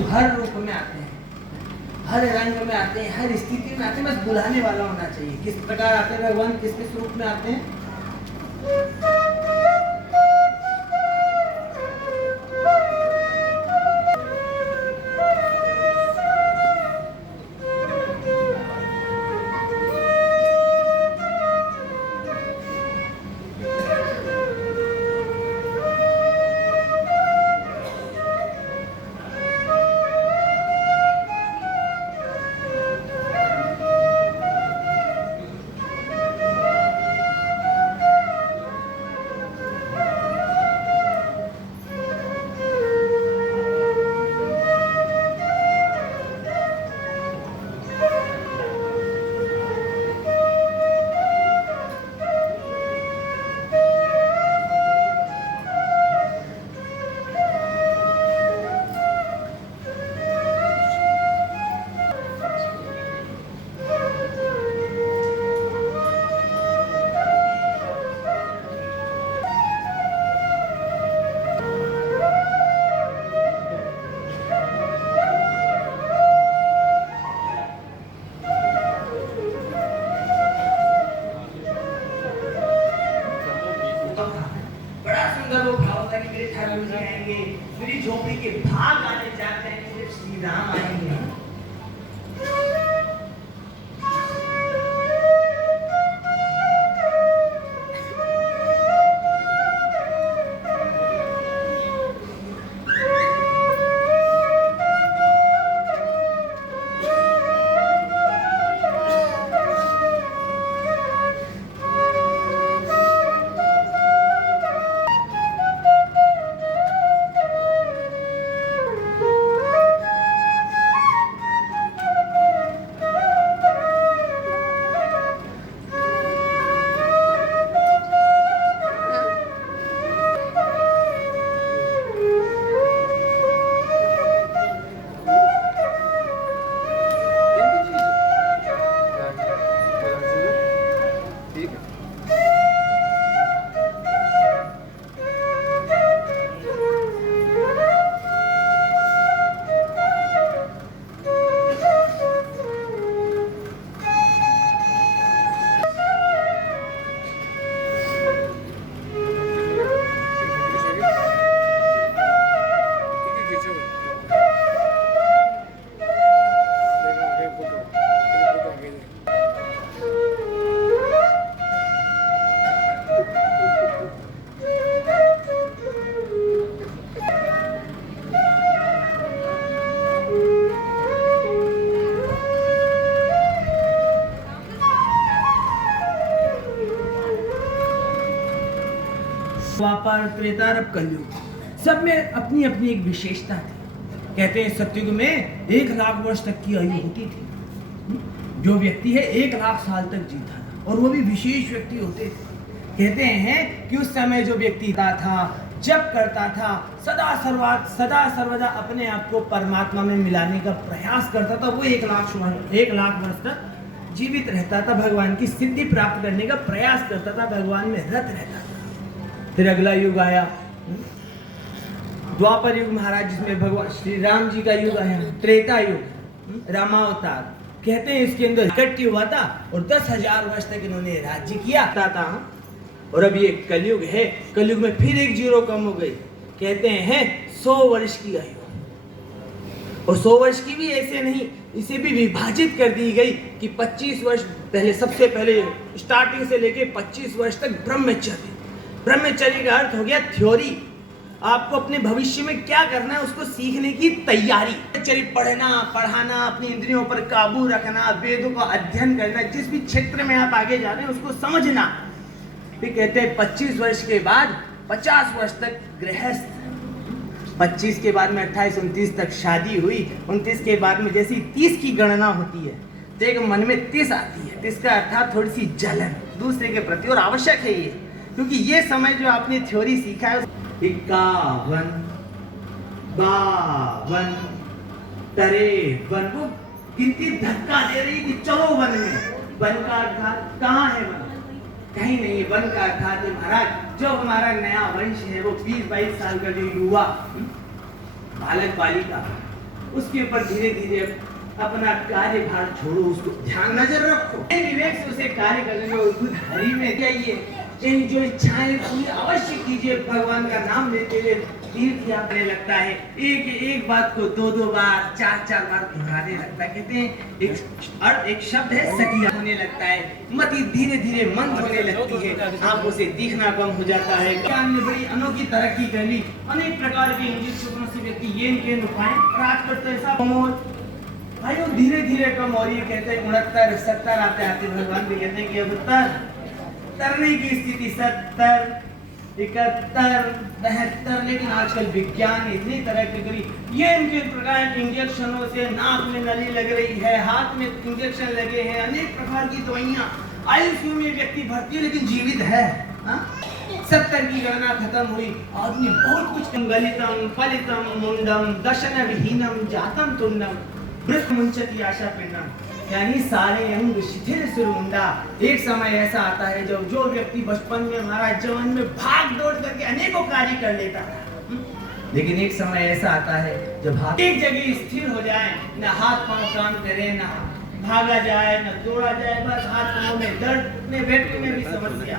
प्रभु हर रूप में आते हैं, हर रंग में आते हैं, हर स्थिति में आते हैं, बस बुलाने वाला होना चाहिए। किस प्रकार आते हैं भगवान, किस किस रूप में आते हैं? मेरी झोपड़ी के भाग आने जाते हैं, सिर्फ श्री राम आएंगे। द्वापर, त्रेता, अब कलयुग, सब में अपनी अपनी एक विशेषता थी। कहते हैं सतयुग में 1,00,000 वर्ष तक की आयु होती थी। जो व्यक्ति है 1,00,000 साल तक जीता था, और वो भी विशेष व्यक्ति होते थे। कहते हैं कि उस समय जो व्यक्ति था, जप करता था, सदा सर्वदा अपने आप को परमात्मा में मिलाने का प्रयास करता था, वो 1,00,000 वर्ष तक जीवित रहता था, भगवान की सिद्धि प्राप्त करने का प्रयास करता था, भगवान में रत रहता था। फिर अगला युग आया, द्वापर युग महाराज, जिसमें भगवान श्री राम जी का युग आया। त्रेता युग, रामावतार, कहते हैं इसके अंदर इकट्ठी हुआ था और 10,000 वर्ष तक इन्होंने राज्य किया था। और अब ये कलयुग है, कलयुग में फिर एक जीरो कम हो गई। कहते हैं 100 वर्ष की आयु, और 100 वर्ष की भी ऐसे नहीं, इसे भी विभाजित कर दी गई कि 25 वर्ष पहले, सबसे पहले स्टार्टिंग से लेके 25 वर्ष तक ब्रह्मचर्य। ब्रह्मचर्य का अर्थ हो गया थ्योरी, आपको अपने भविष्य में क्या करना है उसको सीखने की तैयारी। ब्रह्मचर्य पढ़ना, पढ़ाना, अपनी इंद्रियों पर काबू रखना, वेदों का अध्ययन करना, जिस भी क्षेत्र में आप आगे जा रहे हैं उसको समझना। फिर कहते हैं 25 वर्ष के बाद 50 वर्ष तक गृहस्थ, 25 के बाद में 28-29 तक शादी हुई, 29 के बाद में जैसी 30 की गणना होती है तो एक मन में 30 आती है। 30 का अर्थात थोड़ी सी जलन दूसरे के प्रति, और आवश्यक है ये, क्योंकि ये समय जो आपने थ्योरी सीखा है 51, 52, 53, वो गिनती धक्का दे रही कि चलो वन में। वन का अर्थात कहाँ है वन? कहीं नहीं। वन का अर्थात महाराज जो हमारा नया वंश है, वो 20-22 साल का जो युवा बालक बालिका, उसके ऊपर धीरे धीरे अपना कार्यभार छोड़ो, उसको ध्यान नजर रखो, विवेक से उसे कार्य करने और खुद हरि में जाइए। इन जो इच्छाएं पूरी अवश्य कीजिए, भगवान का नाम लेते हुए तीर्थ यात्रा लगता है, एक बात को दो बार चार बार दोहराने लगता है। कहते हैं एक शब्द है सकिया होने लगता है, मति धीरे धीरे मंद होने लगती है, आंखों से दिखना कम हो जाता है। ज्ञान ने बड़ी अनोखी तरक्की कर ली, अनेक प्रकार के इंगित सूत्रों से व्यक्ति ये उपाय प्राप्त करते हैं। भाइयों धीरे धीरे कम, और ये कहते हैं 69 70 आते आते भगवान भी कहते हैं कि अब तरने की स्थिति 70 71 72, लेकिन आजकल विज्ञान इतनी तरक्की करी, ये इनके प्रकार इंजेक्शनों से नाक में नली लग रही है, हाथ में इंजेक्शन लगे हैं, अनेक प्रकार की दवाइयां, आईसीयू में व्यक्ति भर्ती है लेकिन जीवित है। 70 की गणना खत्म हुई, आदमी बहुत कुछ, गलितम फलितम मुंडम दशन विहीनम जातम तुंडम वृक्ष मुंचती आशा पिंडम, यानी सारे अंग शिथिल सुरमुंडा। एक समय ऐसा आता है जब जो व्यक्ति बचपन में हमारा जवान में भाग दौड़ करके अनेकों कार्य कर लेता था, लेकिन एक समय ऐसा आता है जब हाथ एक जगह स्थिर हो जाए, न हाथ पांव काम करे, न भागा जाए, न दौड़ा जाए, बस हाथ पांव में दर्द, उठने बैठने में भी समस्या।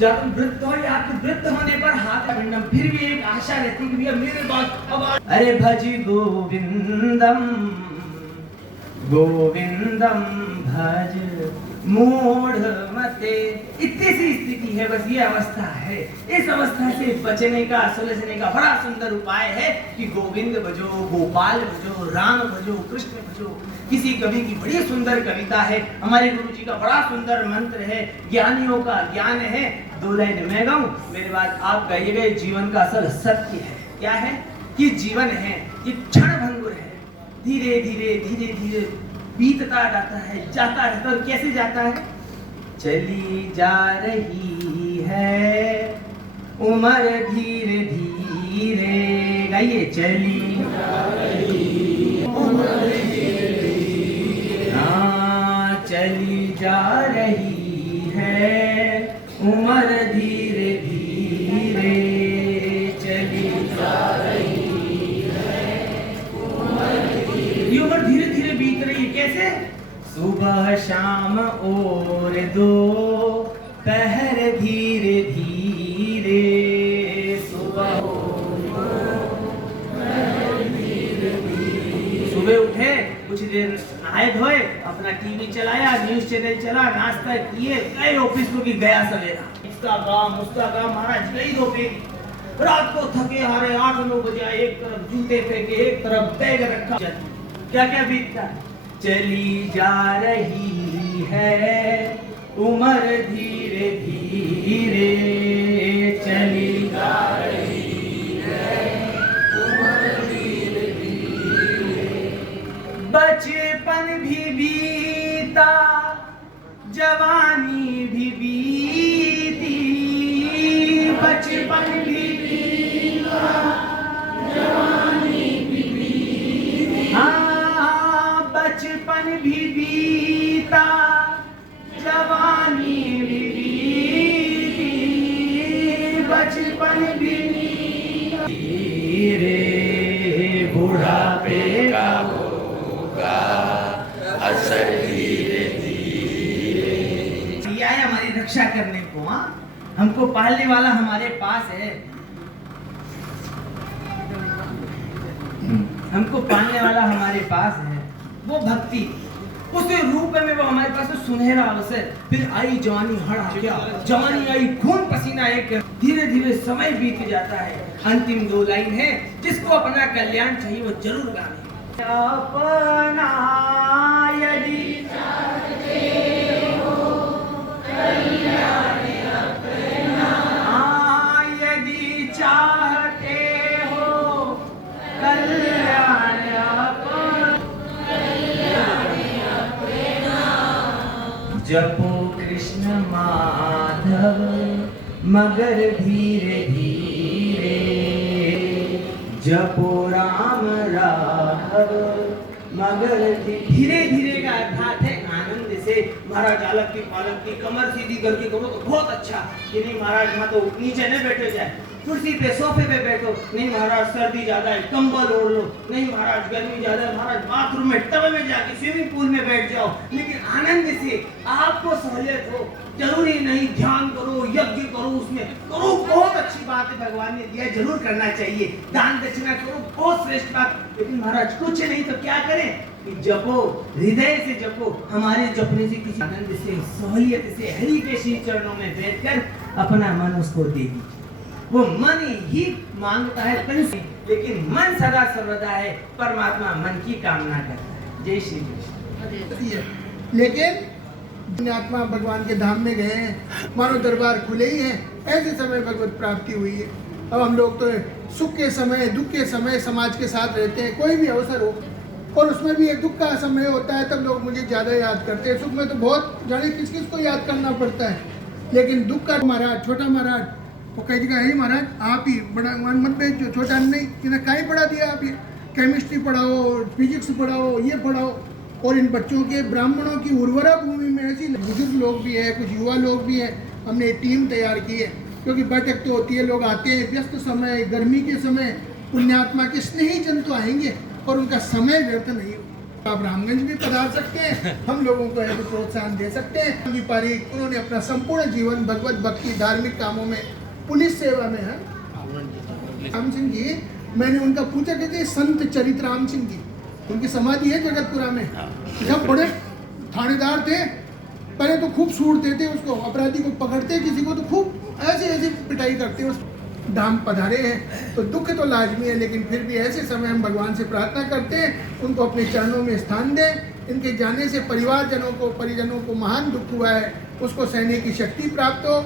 जब वृद्ध हो या वृद्ध होने पर हाथ पिंडम, फिर भी एक आशा रहती है कि भैया मेरे बाद अब अरे भज गोविंदम गोविंदम भज मूढ़ मते, इतनी सी स्थिति है, बस ये अवस्था है। इस अवस्था से बचने का, सुलझने का बड़ा सुंदर उपाय है कि गोविंद भजो, गोपाल भजो, राम भजो, कृष्ण भजो। किसी कवि की बड़ी सुंदर कविता है, हमारे गुरु जी का बड़ा सुंदर मंत्र है, ज्ञानियों का ज्ञान है, 2 लाइन मैं गाऊं, मेरे बाद आप गाइएगा। जीवन का असल सत्य है, क्या है कि जीवन है, ये क्षण भंगुर है, धीरे धीरे बीतता जाता है, जाता रहता है। और कैसे जाता है? चली जा रही है उम्र धीरे धीरे, गाइए, चली जा रही उम्र धीरे, हाँ चली जा रही है उम्र धीरे धीरे, चली जा रही है उम्र धीरे, ये उम्र धीरे धीरे बीत रही है। कैसे? सुबह शाम और दो पहर धीरे धीरे, सुबह सुबह उठे, कुछ देर नहाए धोए, अपना टीवी चलाया, न्यूज चैनल चला, नाश्ता किए, गए ऑफिस को, कि गया सवेरा, इसका काम उसका काम, महाराज गई दोपहर, रात को थके हारे 8-9 बजे, एक तरफ जूते फेंके, एक तरफ बैग रखा, क्या क्या बीतता। चली जा रही है उम्र धीरे धीरे, चली जा रही है उम्र धीरे धीरे, बचपन भी बीता जवानी भी बीती, बचपन भी बीता जवानी भी बीती, हाँ बचपन भी बीता जवानी भी बीती, बचपन भी धीरे बुढ़ापे का होगा असर धीरे धीरे। ये आए हमारी रक्षा करने को, हाँ हमको पालने वाला हमारे पास है, हमको पालने वाला हमारे पास है, वो भक्ति, उस रूप में वो हमारे पास सुनहरा अवसर। फिर आई जवानी, हड़ आ गया, जवानी आई, खून पसीना एक, धीरे धीरे समय बीत जाता है। अंतिम 2 लाइन है, जिसको अपना कल्याण चाहिए वो जरूर गाने। अपना यदि चाहते हो कल्याण अपना, यदि चाहते हो कल्याण जपो कृष्ण माधव मगर धीरे धीरे, जपो राम राघव मगर धीरे धीरे का अर्थात है आनंद से, महाराज आलक की पालक की कमर सीधी करके करो तो बहुत अच्छा, कि नहीं महाराज वहाँ तो नीचे न बैठे जाए, कुर्सी पे सोफे पे बैठो, नहीं महाराज सर्दी ज्यादा है कंबल ओढ़ लो, नहीं महाराज गर्मी ज्यादा है महाराज बाथरूम में टब में जाके स्विमिंग पूल में बैठ जाओ, लेकिन आनंद से आपको सहूलियत हो, जरूरी नहीं ध्यान करो यज्ञ करो उसमें करो, बहुत अच्छी बात है, भगवान ने दिया जरूर करना चाहिए, दान दक्षिणा करो बहुत श्रेष्ठ बात, लेकिन महाराज कुछ नहीं तो क्या करें कि जपो, हृदय से जपो, हमारे जपने से किसी आनंद से सहूलियत से हरि के श्री चरणों में बैठकर अपना मन उसको दे दीजिए। वो मन ही मांगता है तन से, लेकिन मन सदा सर्वदा है, परमात्मा मन की कामना करता है। जय श्री कृष्ण। लेकिन आत्मा भगवान के धाम में गए हैं, मानो दरबार खुले ही हैं, ऐसे समय भगवत प्राप्ति हुई है। अब हम लोग तो सुख के समय दुख के समय समाज के साथ रहते हैं, कोई भी अवसर हो और उसमें भी एक दुख का समय होता है तब लोग मुझे ज़्यादा याद करते हैं, सुख में तो बहुत जाने किस किस को याद करना पड़ता है, लेकिन दुख का महाराज छोटा महाराज वो कह देगा हे महाराज आप ही बड़ा मत भेजो, छोटा नहीं इन्हें का ही पढ़ा दिया, आप ये केमिस्ट्री पढ़ाओ फिजिक्स पढ़ाओ ये पढ़ाओ, और इन बच्चों के ब्राह्मणों की उर्वरा भूमि में ऐसी बुजुर्ग लोग भी है, कुछ युवा लोग भी हैं, हमने टीम तैयार की है, क्योंकि बैठक तो होती है, लोग आते हैं व्यस्त समय गर्मी के समय, पुण्यात्मा के स्नेही जन तो आएंगे और उनका समय व्यर्थ नहीं हो। आप रामगंज भी पधार सकते हैं, हम लोगों को ऐसे प्रोत्साहन दे सकते हैं। पारीक उन्होंने अपना संपूर्ण जीवन भगवत भक्ति धार्मिक कामों में पुलिस सेवा में है। राम सिंह जी, मैंने उनका पूछा कि संत चरित राम सिंह जी, उनकी समाधि है जगतपुरा में, जब बड़े थानेदार थे, पहले तो खूब सूटते थे उसको, अपराधी को पकड़ते किसी को तो खूब ऐसे ऐसे पिटाई करते उस धाम पधारे हैं, तो दुख तो लाजमी है, लेकिन फिर भी ऐसे समय हम भगवान से प्रार्थना करते हैं उनको अपने चरणों में स्थान दें। इनके जाने से परिवारजनों को परिजनों को महान दुख हुआ है, उसको सहने की शक्ति प्राप्त हो।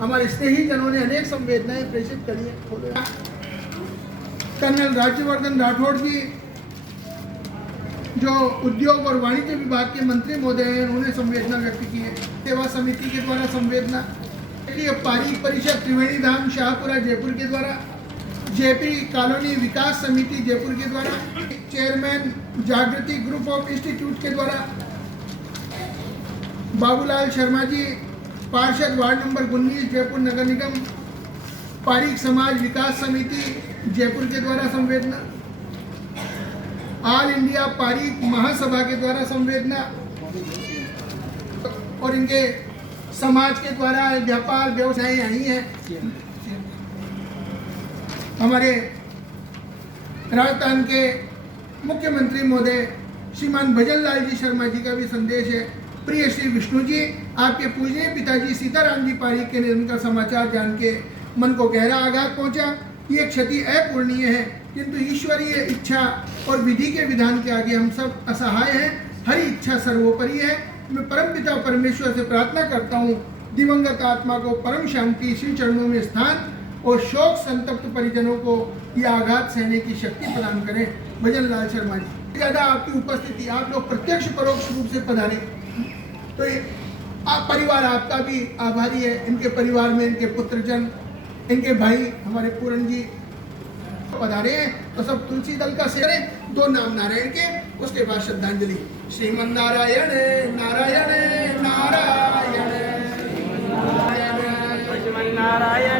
हमारे स्नेही जनों ने अनेक संवेदनाएं प्रेषित करी है। कर्नल राज्यवर्धन राठौड़ जी जो उद्योग और वाणिज्य विभाग के मंत्री महोदय हैं, उन्होंने संवेदना व्यक्त की है। सेवा समिति के द्वारा संवेदना, पारीक परिषद त्रिवेणी धाम शाहपुरा जयपुर के द्वारा, जेपी कॉलोनी विकास समिति जयपुर के द्वारा, चेयरमैन जागृति ग्रुप ऑफ इंस्टीट्यूट के द्वारा, बाबूलाल शर्मा जी पार्षद वार्ड नंबर 19 जयपुर नगर निगम, पारीक समाज विकास समिति जयपुर के द्वारा संवेदना, ऑल इंडिया पारीक महासभा के द्वारा संवेदना, और इनके समाज के द्वारा व्यापार व्यवसाय आई हैं। हमारे राजस्थान के मुख्यमंत्री महोदय श्रीमान भजन लाल जी शर्मा जी का भी संदेश है। प्रिय श्री विष्णु जी, आपके पूजनीय पिताजी सीताराम जी पारीक के निधन का समाचार जान के मन को गहरा आघात पहुंचा। ये क्षति अपूरणीय है, किंतु ईश्वरीय इच्छा और विधि के विधान के आगे हम सब असहाय हैं। हरी इच्छा सर्वोपरि है। मैं परमपिता परमेश्वर से प्रार्थना करता हूँ दिवंगत आत्मा को परम शांति श्री चरणों में स्थान और शोक संतप्त परिजनों को यह आघात सहने की शक्ति प्रदान करें। भजन लाल शर्मा जी, ज़्यादा आपकी उपस्थिति, आप लोग प्रत्यक्ष परोक्ष रूप से पधारे, तो आप परिवार आपका भी आभारी है। इनके परिवार में इनके पुत्रजन, इनके भाई हमारे पूरन जी पधारे हैं, तो सब तुलसी दल का सेवा करें। 2 नाम नारायण के, उसके बाद श्रद्धांजलि। श्रीमन नारायण नारायण नारायण नारायण।